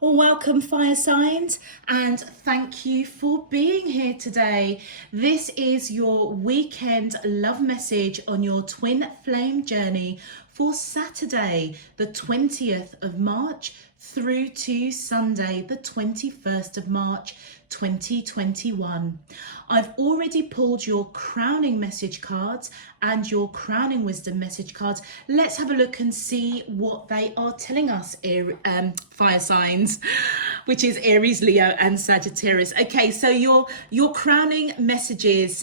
Well, welcome, fire signs, and thank you for being here today. This is your weekend love message on your twin flame journey for Saturday, the 20th of March through to Sunday, the 21st of March, 2021. I've already pulled your crowning message cards and your crowning wisdom message cards. Let's have a look and see what they are telling us, fire signs, which is Aries, Leo and Sagittarius. Okay, so your crowning messages,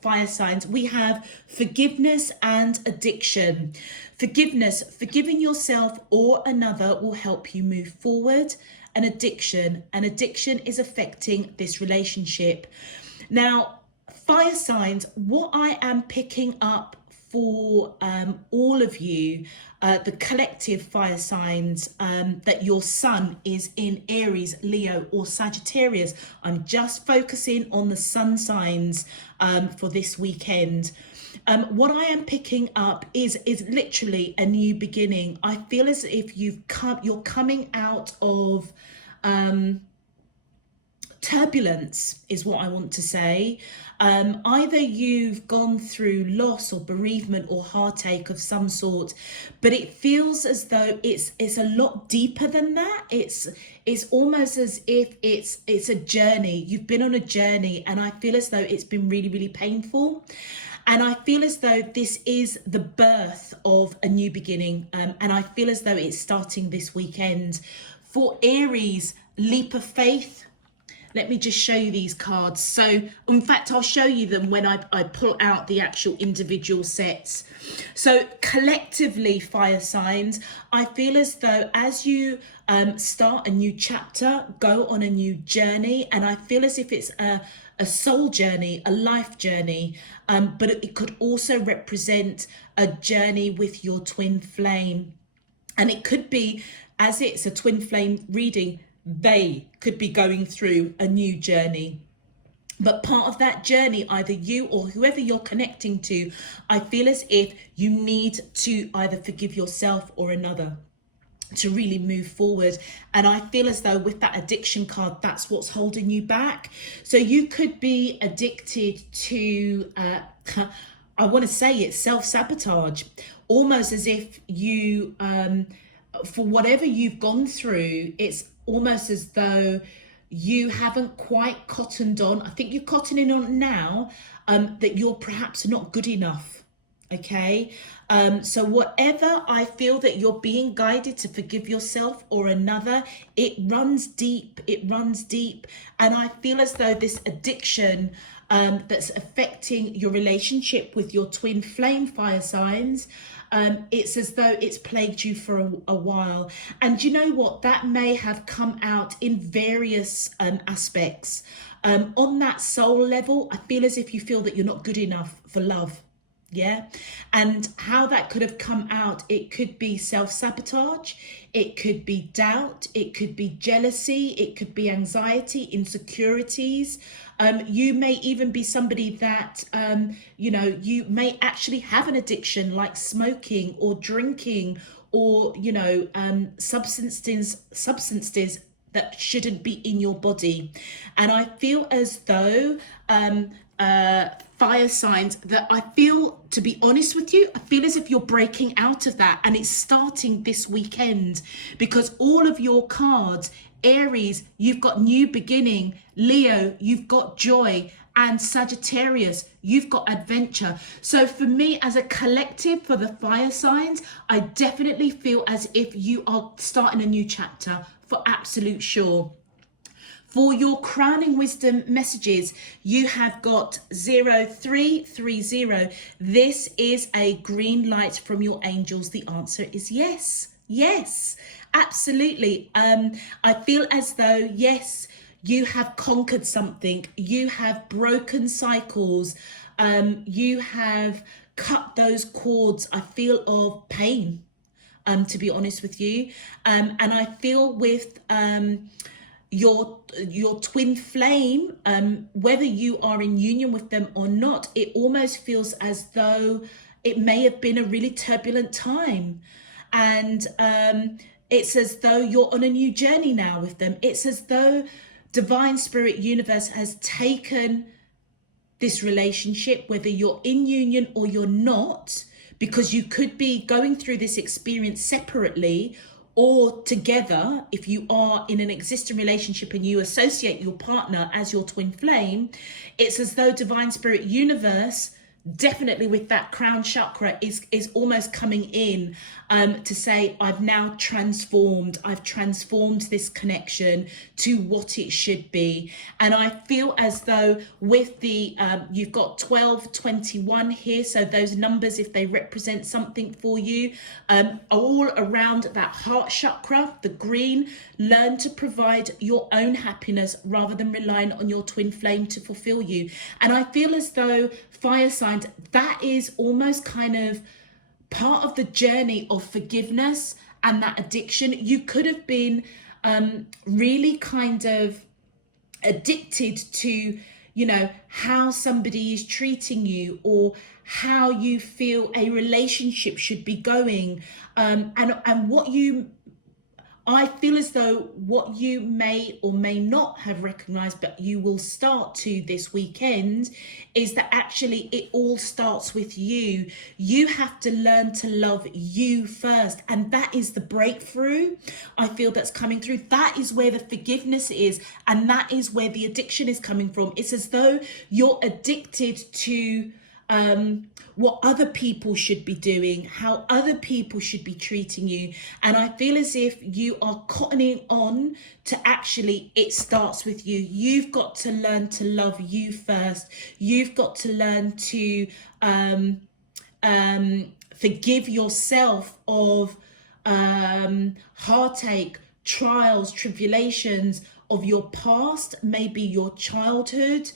fire signs, we have forgiveness and addiction. Forgiveness, forgiving yourself or another will help you move forward. An addiction is affecting this relationship. Now, fire signs, what I am picking up for all of you, the collective fire signs, that your sun is in Aries, Leo or Sagittarius. I'm just focusing on the sun signs for this weekend. What I am picking up is literally a new beginning. I feel as if you're coming out of turbulence is what I want to say. Either you've gone through loss or bereavement or heartache of some sort, but it feels as though it's a lot deeper than that. It's almost as if it's a journey. You've been on a journey, and I feel as though it's been really, really painful. And I feel as though this is the birth of a new beginning. And I feel as though it's starting this weekend. For Aries, leap of faith. Let me just show you these cards. So, in fact, I'll show you them when I pull out the actual individual sets. So, collectively, fire signs, I feel as though as you start a new chapter, go on a new journey, and I feel as if it's a soul journey, a life journey, but it could also represent a journey with your twin flame. And it could be, as it's a twin flame reading, they could be going through a new journey. But part of that journey, either you or whoever you're connecting to, I feel as if you need to either forgive yourself or another to really move forward. And I feel as though with that addiction card, that's what's holding you back. So you could be addicted to, I want to say it's self-sabotage, almost as if you, for whatever you've gone through, it's almost as though you haven't quite cottoned on. I think you're cottoning on now, that you're perhaps not good enough. Okay, so whatever, I feel that you're being guided to forgive yourself or another, it runs deep, and I feel as though this addiction that's affecting your relationship with your twin flame fire signs, it's as though it's plagued you for a while. And you know what, that may have come out in various aspects. On that soul level, I feel as if you feel that you're not good enough for love. Yeah, and how that could have come out, it could be self-sabotage, it could be doubt, it could be jealousy, it could be anxiety, insecurities. You may even be somebody that you may actually have an addiction like smoking or drinking, or substances that shouldn't be in your body. And I feel as though fire signs, that I feel, to be honest with you, I feel as if you're breaking out of that, and it's starting this weekend, because all of your cards, Aries, you've got new beginning, Leo, you've got joy, and Sagittarius, you've got adventure. So for me, as a collective, for the fire signs, I definitely feel as if you are starting a new chapter, for absolute sure. For your crowning wisdom messages, you have got 0330. This is a green light from your angels. The answer is yes. Yes, absolutely. I feel as though, yes, you have conquered something. You have broken cycles. You have cut those cords, I feel, of pain, to be honest with you. And I feel with your twin flame, whether you are in union with them or not, it almost feels as though it may have been a really turbulent time. And It's as though you're on a new journey now with them. It's as though divine spirit universe has taken this relationship, whether you're in union or you're not, because you could be going through this experience separately or together. If you are in an existing relationship and you associate your partner as your twin flame, it's as though divine spirit universe, definitely with that crown chakra, is almost coming in to say, I've transformed this connection to what it should be. And I feel as though with the you've got 1221 here, so those numbers, if they represent something for you, all around that heart chakra, the green, learn to provide your own happiness rather than relying on your twin flame to fulfill you. And I feel as though fire signs, that is almost kind of part of the journey of forgiveness and that addiction. You could have been really kind of addicted to, you know, how somebody is treating you or how you feel a relationship should be going, and what you, I feel as though what you may or may not have recognized, but you will start to this weekend, is that actually it all starts with you. You have to learn to love you first. And that is the breakthrough I feel that's coming through. That is where the forgiveness is. And that is where the addiction is coming from. It's as though you're addicted to what other people should be doing, how other people should be treating you. And I feel as if you are cottoning on to actually, it starts with you. You've got to learn to love you first. You've got to learn to forgive yourself of heartache, trials, tribulations of your past, maybe your childhood,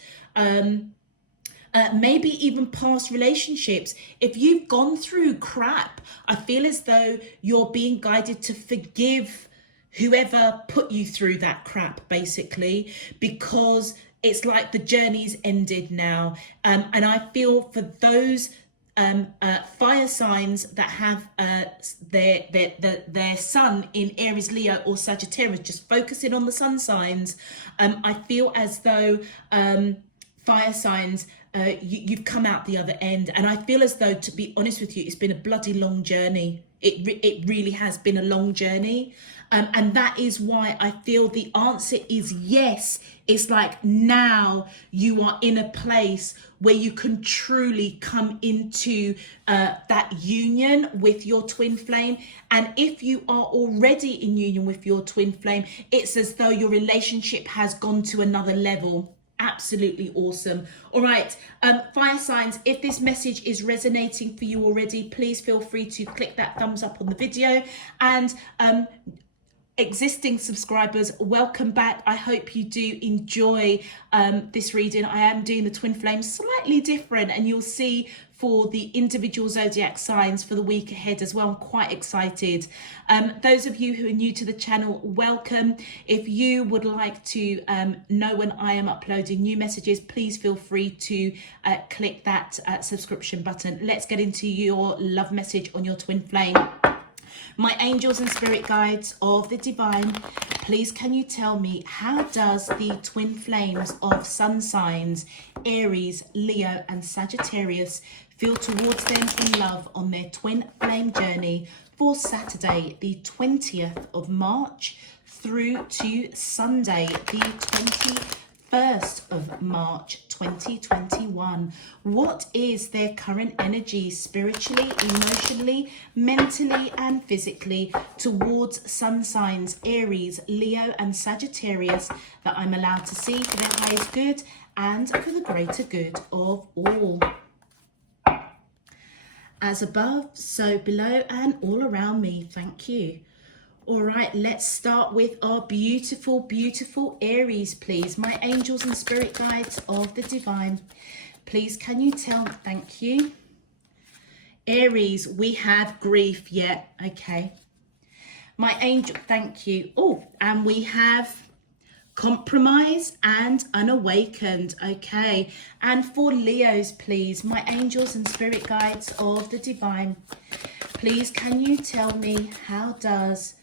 maybe even past relationships. If you've gone through crap, I feel as though you're being guided to forgive whoever put you through that crap, basically, because it's like the journey's ended now. And I feel for those fire signs that have their sun in Aries, Leo or Sagittarius, just focusing on the sun signs, I feel as though fire signs, you've come out the other end. And I feel as though, to be honest with you, it's been a bloody long journey. It really has been a long journey. And that is why I feel the answer is yes. It's like now you are in a place where you can truly come into that union with your twin flame. And if you are already in union with your twin flame, it's as though your relationship has gone to another level. Absolutely awesome. All right, fire signs, if this message is resonating for you already, please feel free to click that thumbs up on the video. And existing subscribers, welcome back. I hope you do enjoy this reading. I am doing the twin flames slightly different, and you'll see for the individual zodiac signs for the week ahead as well. I'm quite excited. Those of you who are new to the channel, welcome. If you would like to know when I am uploading new messages, please feel free to click that subscription button. Let's get into your love message on your twin flame. My angels and spirit guides of the divine, please can you tell me, how does the twin flames of sun signs Aries, Leo and Sagittarius feel towards them in love on their twin flame journey for Saturday the 20th of March through to Sunday the 21st of March 2021. What is their current energy spiritually, emotionally, mentally and physically towards sun signs Aries, Leo and Sagittarius that I'm allowed to see for their highest good and for the greater good of all? As above, so below and all around me. Thank you. All right, let's start with our beautiful, beautiful Aries, please. My angels and spirit guides of the divine, please can you tell, thank you. Aries, we have grief, yeah, okay. My angel, thank you. Oh, and we have compromise and unawakened, okay. And for Leos, please, my angels and spirit guides of the divine, please can you tell me, how does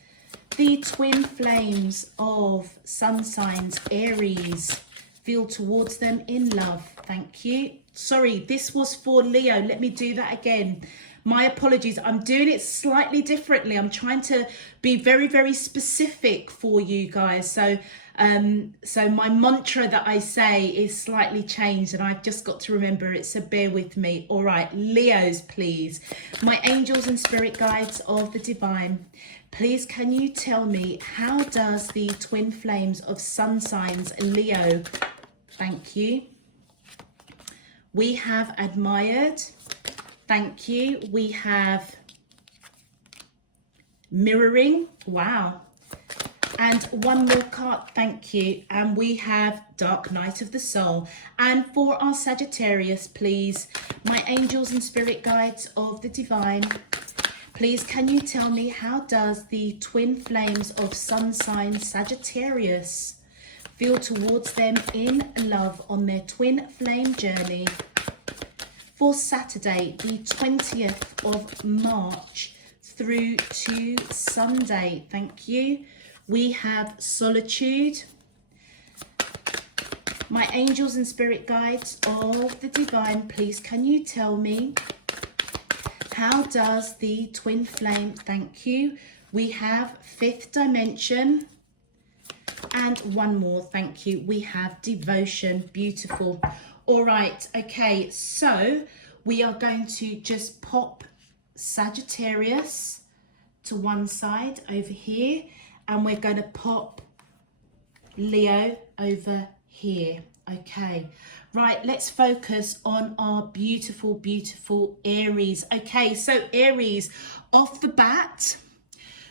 the twin flames of sun signs Aries. Feel towards them in love. Thank you. Sorry, this was for Leo. Let me do that again. My apologies. I'm doing it slightly differently. I'm trying to be very, very specific for you guys. So my mantra that I say is slightly changed, and I've just got to remember it. So bear with me. All right, Leos, please. My angels and spirit guides of the divine, please can you tell me, how does the twin flames of sun signs Leo, thank you. We have admired, thank you. We have mirroring, wow. And one more card, thank you. And we have Dark Night of the Soul. And for our Sagittarius, please, my angels and spirit guides of the divine, please can you tell me, how does the twin flames of sun sign Sagittarius feel towards them in love on their twin flame journey for Saturday, the 20th of March through to Sunday? Thank you. We have solitude. My angels and spirit guides of the divine, please can you tell me, how does the twin flame, thank you. We have fifth dimension. And one more, thank you. We have devotion, beautiful. All right, okay, so we are going to just pop Sagittarius to one side over here, and we're going to pop Leo over here. Okay, right, let's focus on our beautiful, beautiful Aries. Okay, so Aries, off the bat,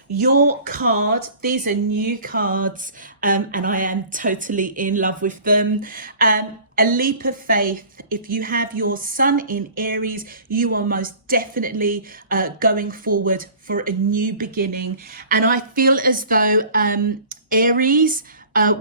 your card, these are new cards, and I am totally in love with them. A leap of faith. If you have your sun in Aries, you are most definitely going forward for a new beginning. And I feel as though Aries,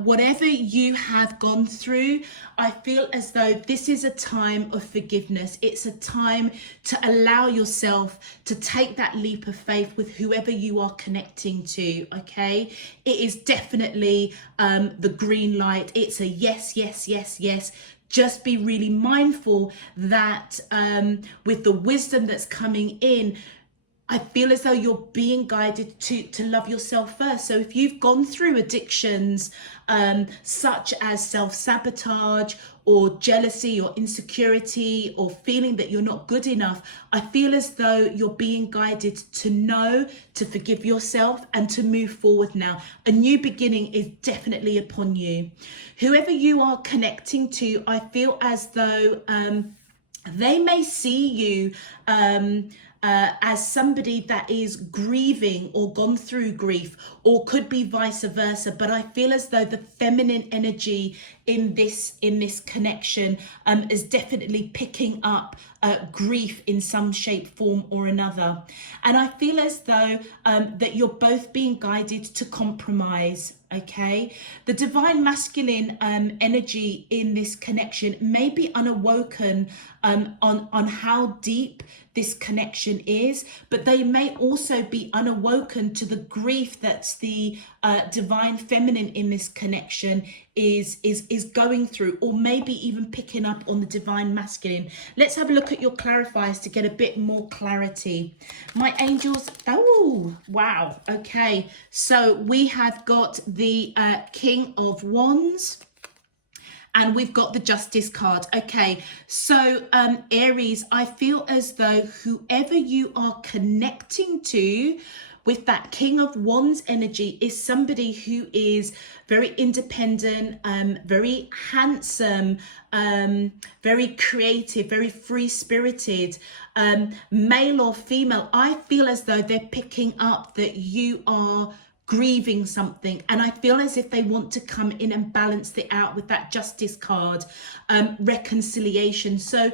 whatever you have gone through, I feel as though this is a time of forgiveness. It's a time to allow yourself to take that leap of faith with whoever you are connecting to, okay? It is definitely the green light. It's a yes, yes, yes, yes. Just be really mindful that with the wisdom that's coming in, I feel as though you're being guided to love yourself first. So if you've gone through addictions such as self-sabotage or jealousy or insecurity or feeling that you're not good enough, I feel as though you're being guided to know, to forgive yourself and to move forward now. A new beginning is definitely upon you. Whoever you are connecting to, I feel as though they may see you as somebody that is grieving or gone through grief, or could be vice versa. But I feel as though the feminine energy in this connection is definitely picking up grief in some shape, form or another. And I feel as though that you're both being guided to compromise. Okay, the divine masculine energy in this connection may be unawoken on how deep this connection is, but they may also be unawoken to the grief that the divine feminine in this connection is going through, or maybe even picking up on the divine masculine. Let's have a look at your clarifiers to get a bit more clarity. My angels, oh wow, okay, so we have got the King of Wands, and we've got the Justice card. Okay, so Aries, I feel as though whoever you are connecting to with that King of Wands energy is somebody who is very independent, very handsome, very creative, very free-spirited, male or female. I feel as though they're picking up that you are grieving something, and I feel as if they want to come in and balance it out with that Justice card, reconciliation. So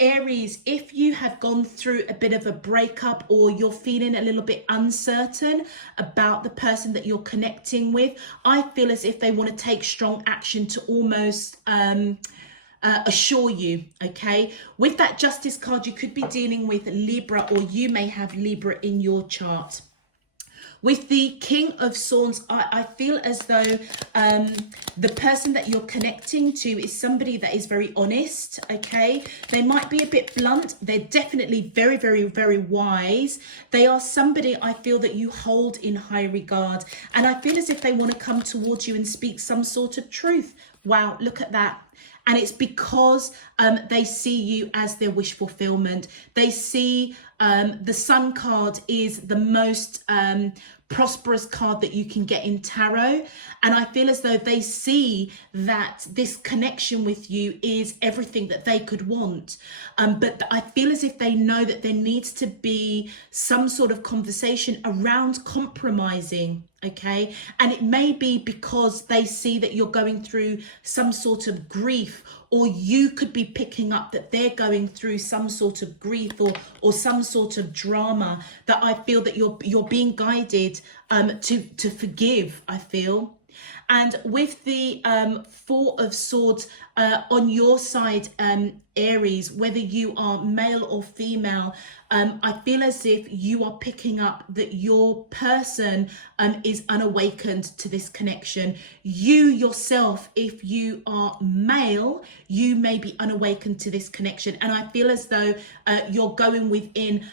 Aries, if you have gone through a bit of a breakup, or you're feeling a little bit uncertain about the person that you're connecting with, I feel as if they want to take strong action to almost assure you. Okay, with that Justice card, you could be dealing with Libra, or you may have Libra in your chart. With the King of Swords, I feel as though the person that you're connecting to is somebody that is very honest, okay? They might be a bit blunt. They're definitely very, very, very wise. They are somebody I feel that you hold in high regard. And I feel as if they want to come towards you and speak some sort of truth. Wow, look at that. And it's because they see you as their wish fulfillment. They see the Sun card is the most prosperous card that you can get in tarot. And I feel as though they see that this connection with you is everything that they could want. But I feel as if they know that there needs to be some sort of conversation around compromising. Okay, and it may be because they see that you're going through some sort of grief, or you could be picking up that they're going through some sort of grief or some sort of drama, that I feel that you're being guided to forgive, I feel. And with the Four of Swords on your side, Aries, whether you are male or female, I feel as if you are picking up that your person is unawakened to this connection. You yourself, if you are male, you may be unawakened to this connection. And I feel as though you're going within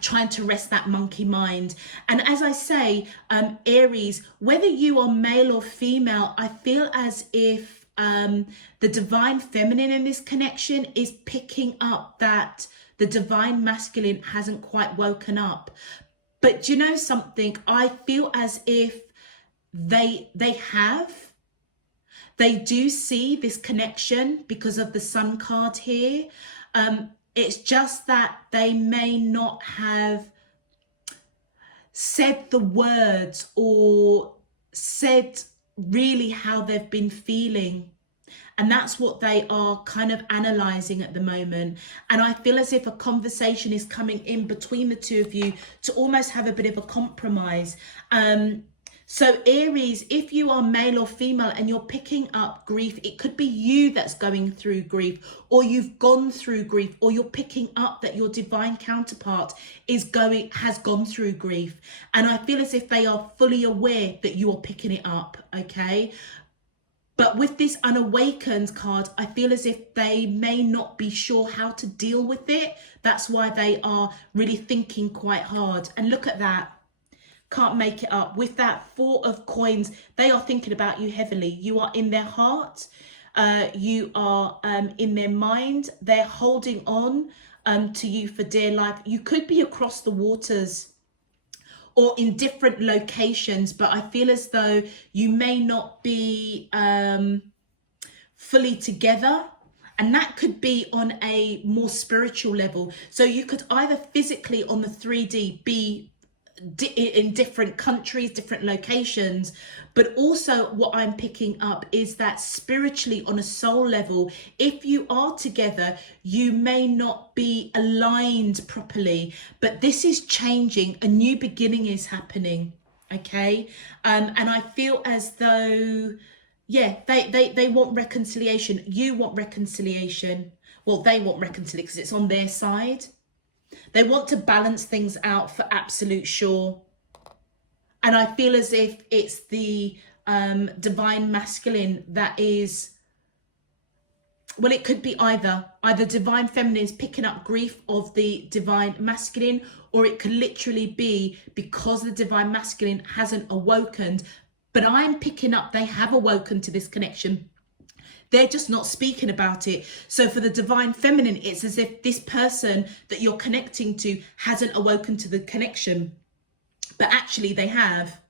trying to rest that monkey mind. And as I say, Aries, whether you are male or female, I feel as if the divine feminine in this connection is picking up that the divine masculine hasn't quite woken up. But do you know something? I feel as if they do see this connection because of the Sun card here. It's just that they may not have said the words or said really how they've been feeling. And that's what they are kind of analysing at the moment. And I feel as if a conversation is coming in between the two of you to almost have a bit of a compromise. So Aries, if you are male or female and you're picking up grief, it could be you that's going through grief, or you've gone through grief, or you're picking up that your divine counterpart has gone through grief. And I feel as if they are fully aware that you are picking it up, okay? But with this unawakened card, I feel as if they may not be sure how to deal with it. That's why they are really thinking quite hard. And look at that. Can't make it up. With that Four of Coins, they are thinking about you heavily. You are in their heart. You are in their mind. They're holding on to you for dear life. You could be across the waters or in different locations, but I feel as though you may not be fully together. And that could be on a more spiritual level. So you could either physically on the 3D be in different countries, different locations, but also what I'm picking up is that spiritually on a soul level, if you are together, you may not be aligned properly, but this is changing. A new beginning is happening, okay? And I feel as though, yeah, they want reconciliation. You want reconciliation. Well, they want reconciliation because it's on their side. They want to balance things out for absolute sure. And I feel as if it's the divine masculine that is, well, it could be either divine feminine is picking up grief of the divine masculine, or it could literally be because the divine masculine hasn't awoken. But I'm picking up they have awoken to this connection. They're just not speaking about it. So for the divine feminine, it's as if this person that you're connecting to hasn't awoken to the connection. But actually they have.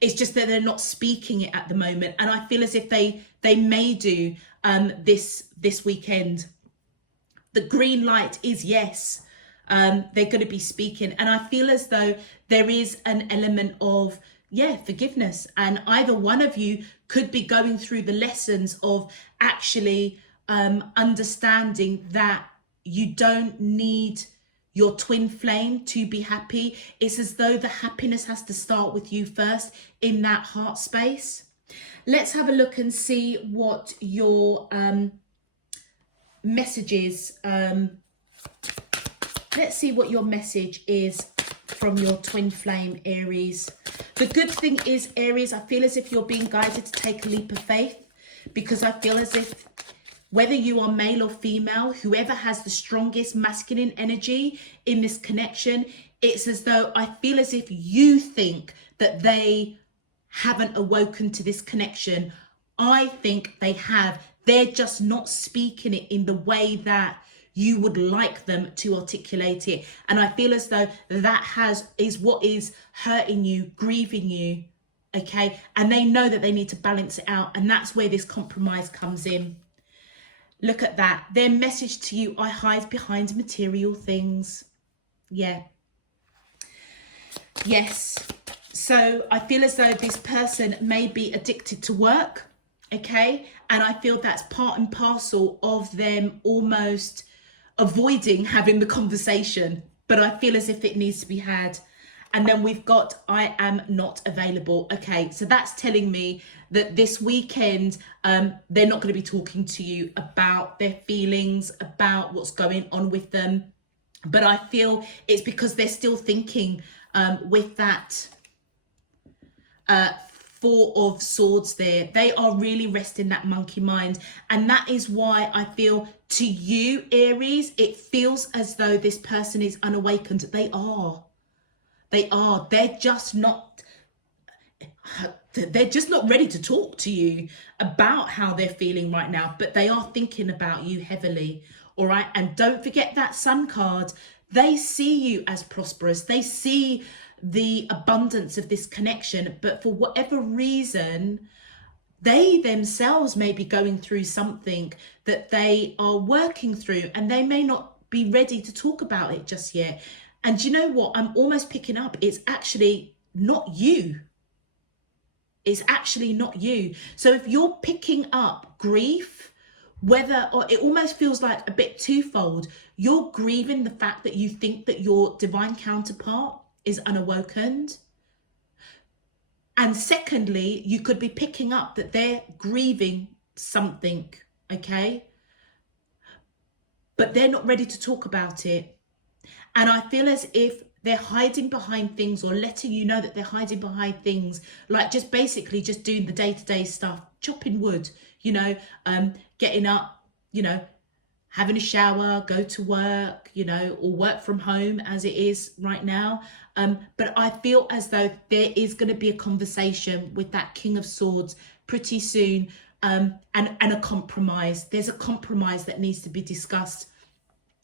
It's just that they're not speaking it at the moment. And I feel as if they may do this weekend. The green light is yes. They're going to be speaking. And I feel as though there is an element of, yeah, forgiveness. And either one of you could be going through the lessons of actually understanding that you don't need your twin flame to be happy. It's as though the happiness has to start with you first in that heart space. Let's have a look and see what your message is. Let's see what your message is from your twin flame, Aries. The good thing is, Aries, I feel as if you're being guided to take a leap of faith, because I feel as if whether you are male or female, whoever has the strongest masculine energy in this connection, it's as though I feel as if you think that they haven't awoken to this connection. I think they have. They're just not speaking it in the way that you would like them to articulate it. And I feel as though that is what is hurting you, grieving you, okay? And they know that they need to balance it out. And that's where this compromise comes in. Look at that. Their message to you, I hide behind material things. Yeah. Yes. So I feel as though this person may be addicted to work, okay? And I feel that's part and parcel of them almost avoiding having the conversation, but I feel as if it needs to be had. And then we've got, I am not available. Okay, so that's telling me that this weekend, they're not going to be talking to you about their feelings, about what's going on with them. But I feel it's because they're still thinking with that Four of Swords there. They are really resting that monkey mind. And that is why I feel to you, Aries, it feels as though this person is unawakened. They are. They are. They're just not ready to talk to you about how they're feeling right now, but they are thinking about you heavily. All right. And don't forget that Sun card. They see you as prosperous. They see the abundance of this connection, but for whatever reason, they themselves may be going through something that they are working through, and they may not be ready to talk about it just yet. And you know what? I'm almost picking up, it's actually not you. It's actually not you. So if you're picking up grief, whether, or it almost feels like a bit twofold, you're grieving the fact that you think that your divine counterpart is unawakened. And secondly, you could be picking up that they're grieving something, okay? But they're not ready to talk about it. And I feel as if they're hiding behind things, or letting you know that they're hiding behind things, like just basically just doing the day-to-day stuff, chopping wood, you know, getting up, you know, having a shower, go to work, you know, or work from home as it is right now. But I feel as though there is going to be a conversation with that King of Swords pretty soon, and a compromise. There's a compromise that needs to be discussed,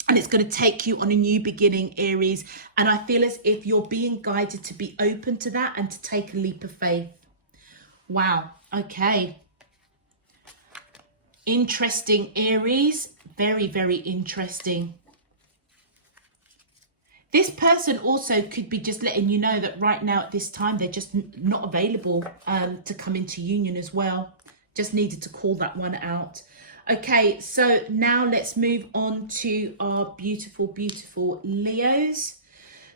and it's going to take you on a new beginning, Aries. And I feel as if you're being guided to be open to that and to take a leap of faith. Wow. Okay. Interesting, Aries. Very, very interesting. This person also could be just letting you know that right now at this time, they're just not available to come into union as well. Just needed to call that one out. Okay, so now let's move on to our beautiful, beautiful Leos.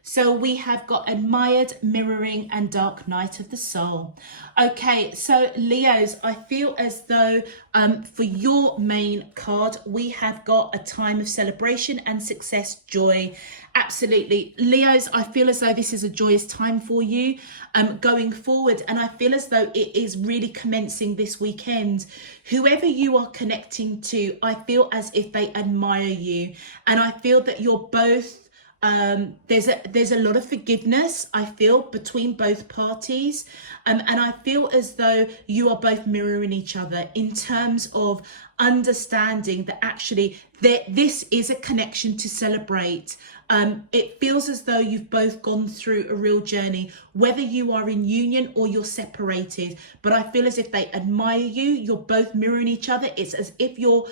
So we have got admired, mirroring, and dark night of the soul. Okay, so Leos, I feel as though for your main card, we have got a time of celebration and success, joy. Absolutely. Leos, I feel as though this is a joyous time for you going forward. And I feel as though it is really commencing this weekend. Whoever you are connecting to, I feel as if they admire you. And I feel that you're both there's a lot of forgiveness, I feel, between both parties, and I feel as though you are both mirroring each other in terms of understanding that actually this is a connection to celebrate. It feels as though you've both gone through a real journey, whether you are in union or you're separated, but I feel as if they admire you. You're both mirroring each other. It's as if you're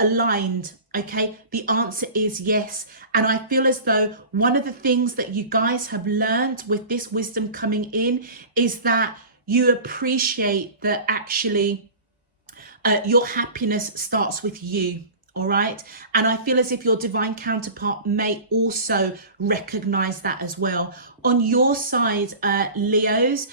aligned. Okay, the answer is yes. And I feel as though one of the things that you guys have learned with this wisdom coming in is that you appreciate that actually your happiness starts with you. All right. And I feel as if your divine counterpart may also recognize that as well. On your side, Leos,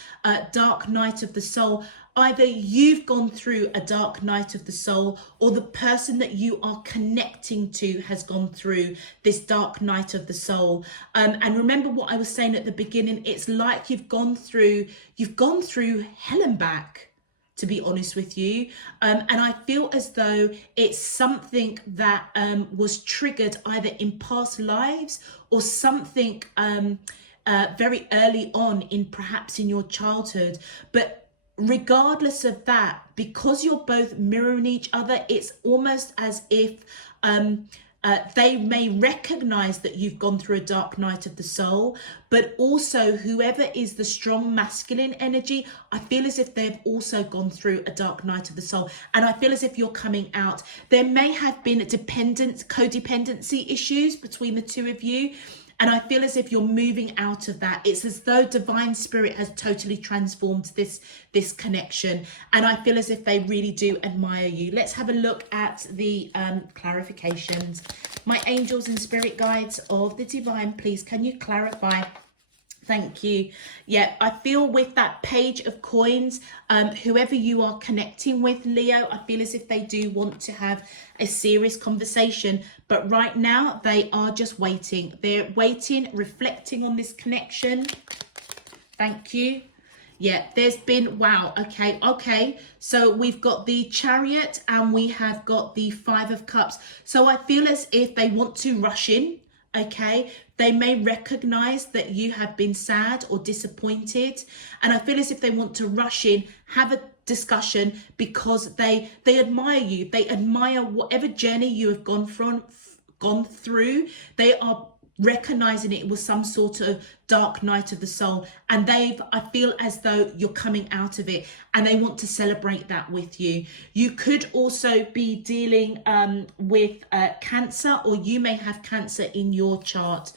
dark night of the soul, either you've gone through a dark night of the soul, or the person that you are connecting to has gone through this dark night of the soul. And remember what I was saying at the beginning, it's like you've gone through hell and back, to be honest with you. And I feel as though it's something that was triggered either in past lives, or something very early on perhaps in your childhood. But regardless of that, because you're both mirroring each other, it's almost as if they may recognize that you've gone through a dark night of the soul, but also whoever is the strong masculine energy, I feel as if they've also gone through a dark night of the soul. And I feel as if you're coming out. There may have been codependency issues between the two of you. And I feel as if you're moving out of that. It's as though divine spirit has totally transformed this connection. And I feel as if they really do admire you. Let's have a look at the clarifications. My angels and spirit guides of the divine, please, can you clarify? Thank you. Yeah, I feel with that page of coins, whoever you are connecting with, Leo, I feel as if they do want to have a serious conversation. But right now, they are just waiting. They're waiting, reflecting on this connection. Thank you. Yeah, there's been, wow, okay. So we've got the Chariot and we have got the Five of Cups. So I feel as if they want to rush in. Okay, they may recognize that you have been sad or disappointed, and I feel as if they want to rush in, have a discussion, because they admire you. They admire whatever journey you have gone through. They are recognizing it was some sort of dark night of the soul, and I feel as though you're coming out of it, and they want to celebrate that with you. You could also be dealing with Cancer, or you may have Cancer in your chart.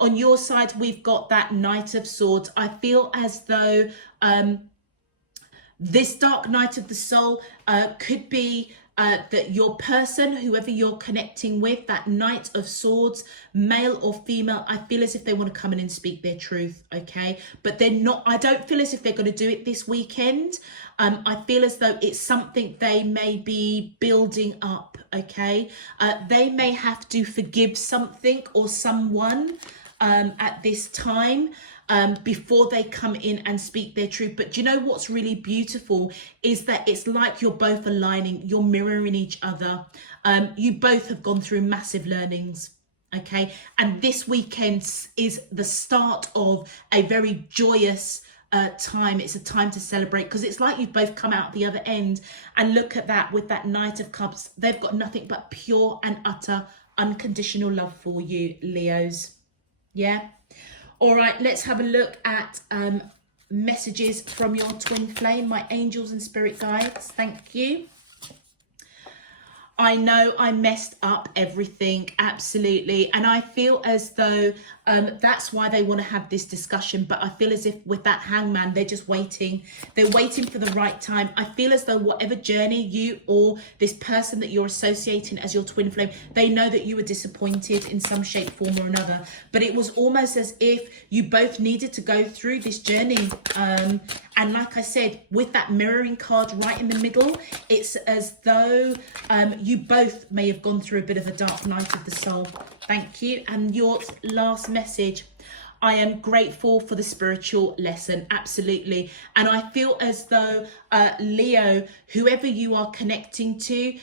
On your side, we've got that Knight of Swords. I feel as though this dark night of the soul could be that your person, whoever you're connecting with, that Knight of Swords, male or female, I feel as if they want to come in and speak their truth, okay? But they're not, I don't feel as if they're going to do it this weekend. I feel as though it's something they may be building up, okay? They may have to forgive something or someone at this time. Before they come in and speak their truth. But do you know what's really beautiful is that it's like you're both aligning, you're mirroring each other. You both have gone through massive learnings, okay? And this weekend is the start of a very joyous time. It's a time to celebrate, because it's like you've both come out the other end. And look at that, with that Knight of Cups, they've got nothing but pure and utter unconditional love for you, Leos. Yeah. All right, let's have a look at messages from your twin flame, my angels and spirit guides. Thank you. I know I messed up everything, absolutely. And I feel as though that's why they want to have this discussion. But I feel as if with that Hangman, they're just waiting. They're waiting for the right time. I feel as though whatever journey you or this person that you're associating as your twin flame, they know that you were disappointed in some shape, form or another. But it was almost as if you both needed to go through this journey. And like I said, with that mirroring card right in the middle, it's as though you both may have gone through a bit of a dark night of the soul. Thank you. And your last message: I am grateful for the spiritual lesson. Absolutely. And I feel as though Leo, whoever you are connecting to,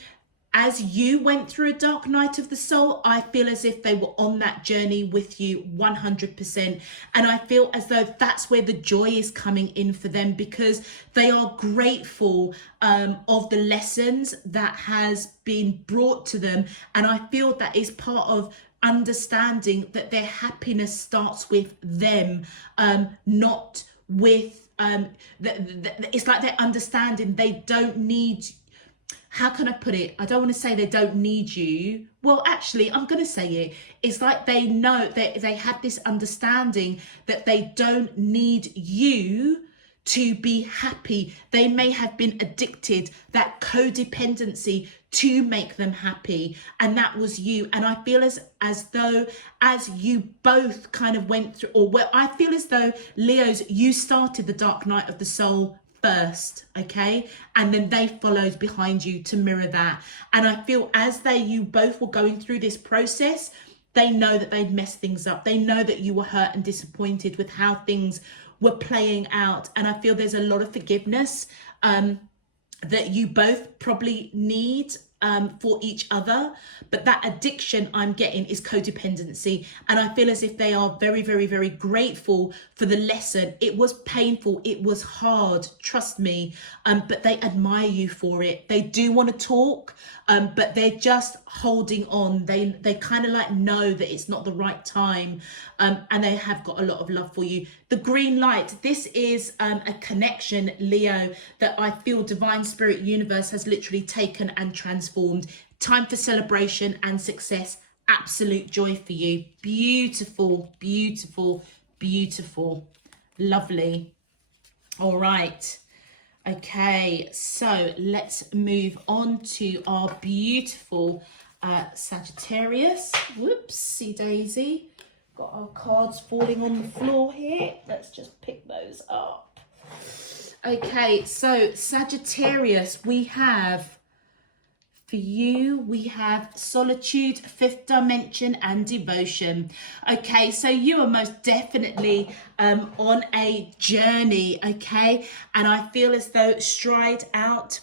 as you went through a dark night of the soul, I feel as if they were on that journey with you 100%. And I feel as though that's where the joy is coming in for them, because they are grateful of the lessons that has been brought to them. And I feel that is part of understanding that their happiness starts with them, not with, it's like they're understanding they don't need, how can I put it? I don't want to say they don't need you. Well, actually, I'm going to say it. It's like they know that they have this understanding that they don't need you to be happy. They may have been addicted, that codependency to make them happy. And that was you. And I feel as though as you both kind of went through, or well, I feel as though, Leos, you started the dark night of the soul first, okay, and then they followed behind you to mirror that. And I feel as you both were going through this process, they know that they'd messed things up. They know that you were hurt and disappointed with how things were playing out. And I feel there's a lot of forgiveness that you both probably need for each other. But that addiction I'm getting is codependency. And I feel as if they are very, very, very grateful for the lesson. It was painful. It was hard. Trust me. But they admire you for it. They do want to talk, but they're just holding on. They kind of like know that it's not the right time. And they have got a lot of love for you. The green light. This is a connection, Leo, that I feel Divine Spirit Universe has literally taken and transformed. Time for celebration and success. Absolute joy for you. Beautiful, beautiful, beautiful. Lovely. All right. Okay, so let's move on to our beautiful Sagittarius. Whoopsie daisy. Got our cards falling on the floor here. Let's just pick those up. Okay, so Sagittarius, we have, for you, we have solitude, fifth dimension, and devotion. Okay, so you are most definitely on a journey, okay? And I feel as though stride out.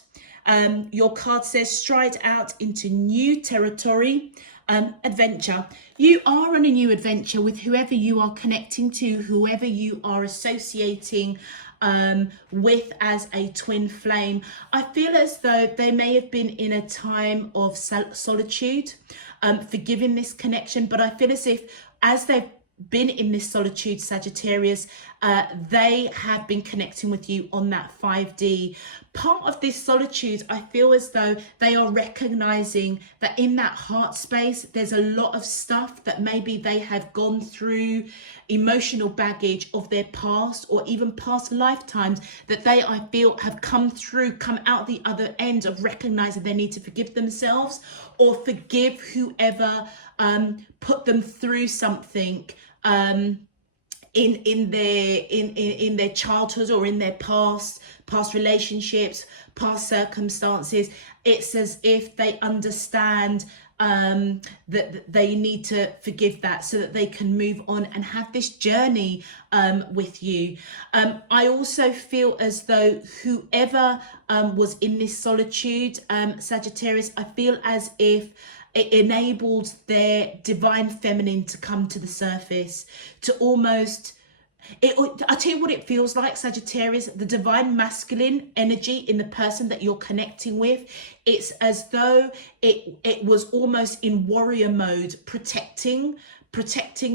Your card says stride out into new territory, adventure. You are on a new adventure with whoever you are connecting to, whoever you are associating with as a twin flame. I feel as though they may have been in a time of solitude, forgiving this connection, but I feel as if as they've been in this solitude, Sagittarius, they have been connecting with you on that 5D. Part of this solitude, I feel as though they are recognizing that in that heart space, there's a lot of stuff that maybe they have gone through, emotional baggage of their past or even past lifetimes that they, I feel, have come out the other end of recognizing they need to forgive themselves or forgive whoever put them through something in their childhood or in their past relationships, past circumstances. It's as if they understand that they need to forgive that so that they can move on and have this journey with you. I also feel as though whoever was in this solitude, Sagittarius, I feel as if it enabled their divine feminine to come to the surface, to almost, I tell you what it feels like, Sagittarius, the divine masculine energy in the person that you're connecting with. It's as though it was almost in warrior mode, protecting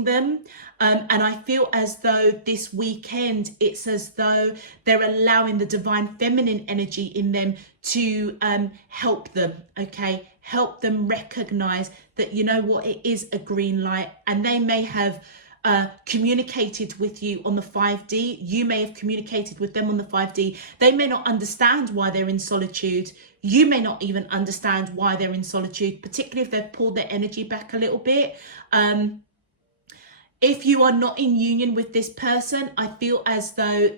them. And I feel as though this weekend, it's as though they're allowing the divine feminine energy in them to help them, okay? Help them recognize that, you know what, it is a green light. And they may have communicated with you on the 5D. You may have communicated with them on the 5D. They may not understand why they're in solitude. You may not even understand why they're in solitude, particularly if they've pulled their energy back a little bit. If you are not in union with this person, I feel as though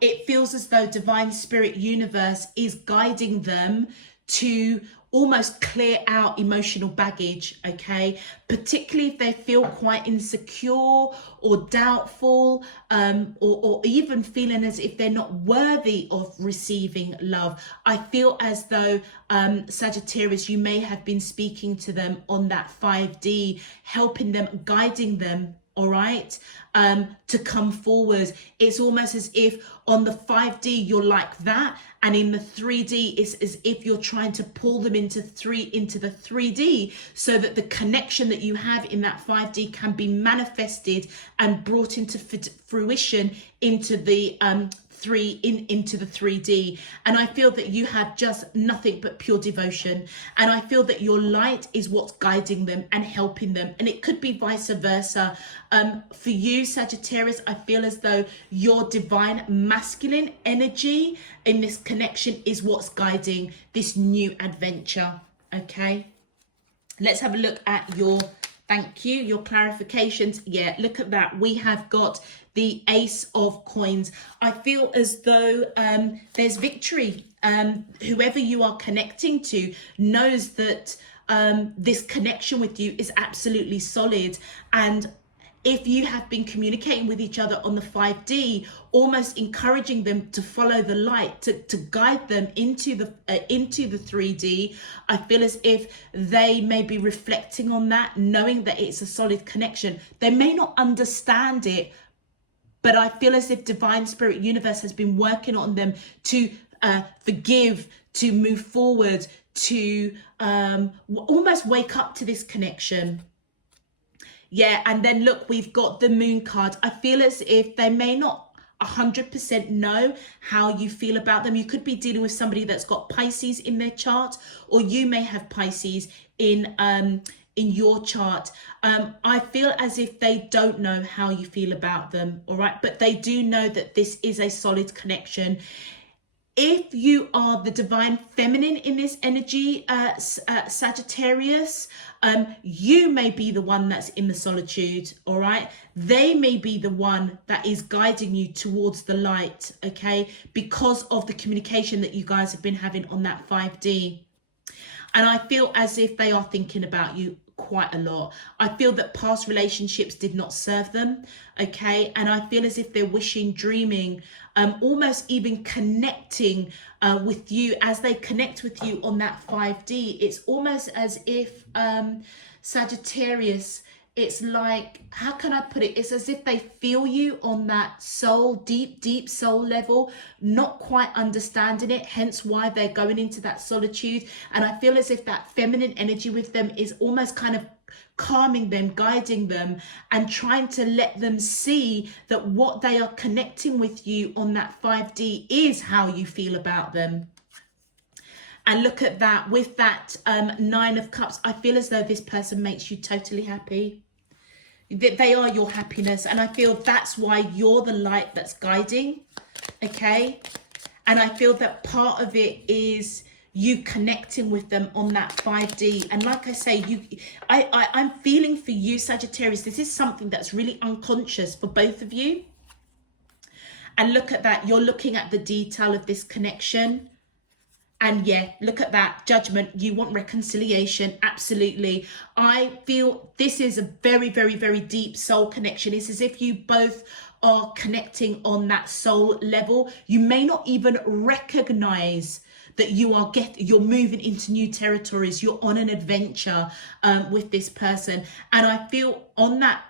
it feels as though Divine Spirit Universe is guiding them to almost clear out emotional baggage, okay? Particularly if they feel quite insecure or doubtful, or even feeling as if they're not worthy of receiving love. I feel as though, Sagittarius, you may have been speaking to them on that 5D, helping them, guiding them, all right, to come forward. It's almost as if on the 5D you're like that, and in the 3D it's as if you're trying to pull them into the 3D so that the connection that you have in that 5D can be manifested and brought into fruition into the into the 3D. And I feel that you have just nothing but pure devotion, and I feel that your light is what's guiding them and helping them, and it could be vice versa. For you, Sagittarius, I feel as though your divine masculine energy in this connection is what's guiding this new adventure. Okay, let's have a look at your Thank you. Your clarifications. Yeah, look at that. We have got the Ace of Coins. I feel as though there's victory. Whoever you are connecting to knows that this connection with you is absolutely solid. And if you have been communicating with each other on the 5D, almost encouraging them to follow the light, to guide them into the 3D, I feel as if they may be reflecting on that, knowing that it's a solid connection. They may not understand it, but I feel as if Divine Spirit Universe has been working on them to forgive, to move forward, to almost wake up to this connection. Yeah, and then look, we've got the Moon card. I feel as if they may not 100% know how you feel about them. You could be dealing with somebody that's got Pisces in their chart, or you may have Pisces in your chart. I feel as if they don't know how you feel about them, all right? But they do know that this is a solid connection. If you are the divine feminine in this energy, Sagittarius, you may be the one that's in the solitude, all right? They may be the one that is guiding you towards the light, okay? Because of the communication that you guys have been having on that 5D. And I feel as if they are thinking about you quite a lot. I feel that past relationships did not serve them, okay? And I feel as if they're wishing, dreaming, almost even connecting with you. As they connect with you on that 5D, it's almost as if Sagittarius, it's like, how can I put it? It's as if they feel you on that soul, deep soul level, not quite understanding it, hence why they're going into that solitude. And I feel as if that feminine energy with them is almost kind of calming them, guiding them, and trying to let them see that what they are connecting with you on that 5D is how you feel about them. And look at that, with that 9 of Cups, I feel as though this person makes you totally happy. They are your happiness, and I feel that's why you're the light that's guiding, okay? And I feel that part of it is you connecting with them on that 5D. And like I say, I'm feeling for you, Sagittarius, this is something that's really unconscious for both of you. And look at that, you're looking at the detail of this connection. And yeah, look at that, Judgment. You want reconciliation, absolutely. I feel this is a very, very, very deep soul connection. It's as if you both are connecting on that soul level. You may not even recognize that you're moving into new territories. You're on an adventure with this person. And I feel on that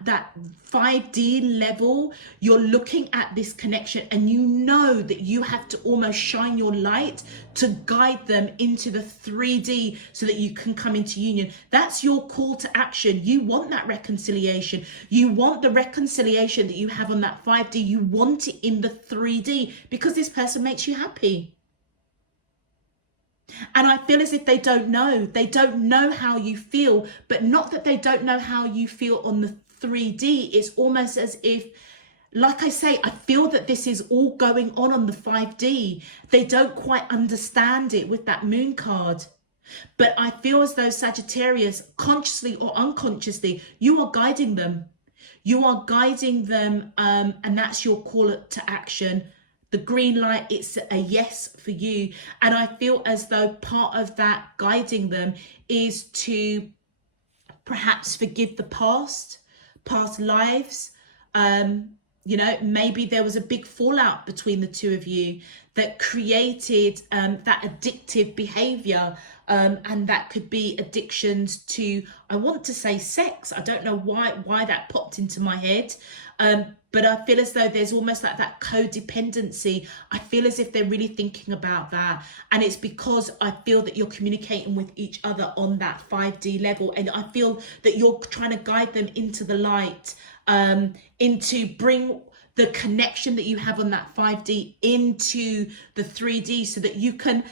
5D level, you're looking at this connection and you know that you have to almost shine your light to guide them into the 3D so that you can come into union. That's your call to action. You want that reconciliation. You want the reconciliation that you have on that 5D. You want it in the 3D because this person makes you happy. And I feel as if they don't know how you feel, but not that they don't know how you feel on the 3D. It's almost as if, like I say, I feel that this is all going on the 5D. They don't quite understand it with that Moon card. But I feel as though Sagittarius, consciously or unconsciously, you are guiding them. You are guiding them, and that's your call to action. The green light, it's a yes for you. And I feel as though part of that guiding them is to perhaps forgive the past lives. You know, maybe there was a big fallout between the two of you that created that addictive behavior. And that could be addictions to, I want to say sex. I don't know why that popped into my head. But I feel as though there's almost like that codependency. I feel as if they're really thinking about that. And it's because I feel that you're communicating with each other on that 5D level. And I feel that you're trying to guide them into the light, into bring the connection that you have on that 5D into the 3D so that you can,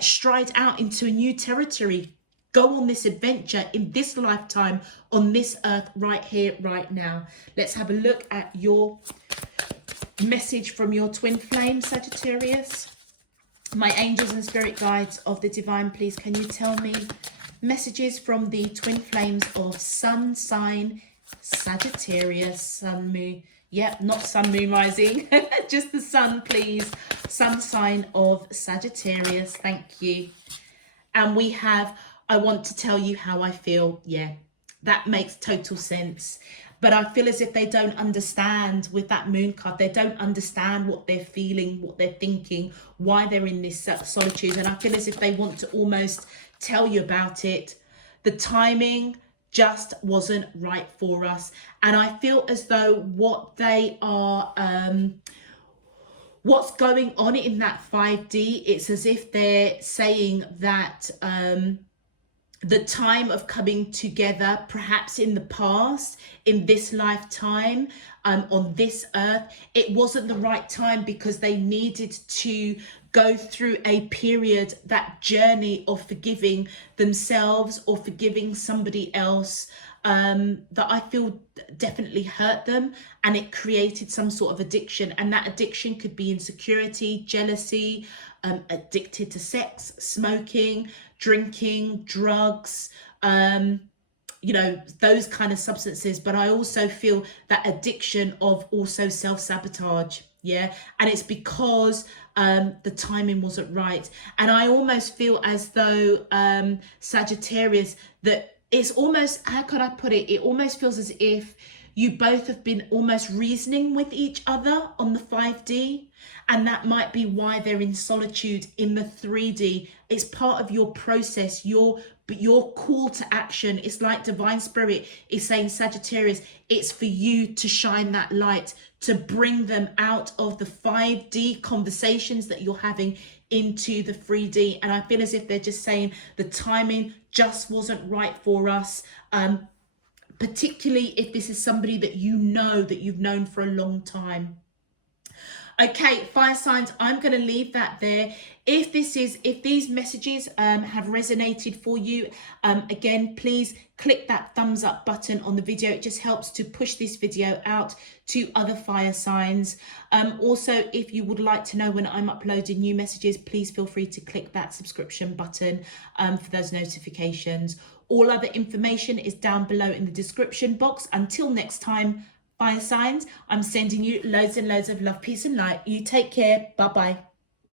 stride out into a new territory. Go on this adventure in this lifetime on this earth right here, right now. Let's have a look at your message from your twin flame, Sagittarius. My angels and spirit guides of the divine, please, can you tell me messages from the twin flames of sun sign Sagittarius, sun, moon. Yep, not sun, moon, rising. Just the sun, please. Sun sign of Sagittarius. Thank you. And we have, I want to tell you how I feel. Yeah, that makes total sense. But I feel as if they don't understand with that moon card. They don't understand what they're feeling, what they're thinking, why they're in this solitude. And I feel as if they want to almost tell you about it. The timing just wasn't right for us. And I feel as though what they are, what's going on in that 5D, it's as if they're saying that the time of coming together, perhaps in the past, in this lifetime, on this earth, it wasn't the right time because they needed to go through a period, that journey of forgiving themselves or forgiving somebody else that I feel definitely hurt them, and it created some sort of addiction. And that addiction could be insecurity, jealousy, addicted to sex, smoking, drinking, drugs, you know, those kind of substances. But I also feel that addiction of also self-sabotage. Yeah, and it's because the timing wasn't right. And I almost feel as though Sagittarius, that it's almost, how could I put it? It almost feels as if you both have been almost reasoning with each other on the 5D. And that might be why they're in solitude in the 3D. It's part of your process, your call to action. It's like Divine Spirit is saying, Sagittarius, it's for you to shine that light, to bring them out of the 5D conversations that you're having into the 3D. And I feel as if they're just saying the timing just wasn't right for us. Particularly if this is somebody that you know, that you've known for a long time. Okay, fire signs, I'm going to leave that there. If these messages have resonated for you, again, please click that thumbs up button on the video. It just helps to push this video out to other fire signs. Also, if you would like to know when I'm uploading new messages, please feel free to click that subscription button for those notifications. All other information is down below in the description box. Until next time, fire signs, I'm sending you loads and loads of love, peace and light. You take care. Bye-bye.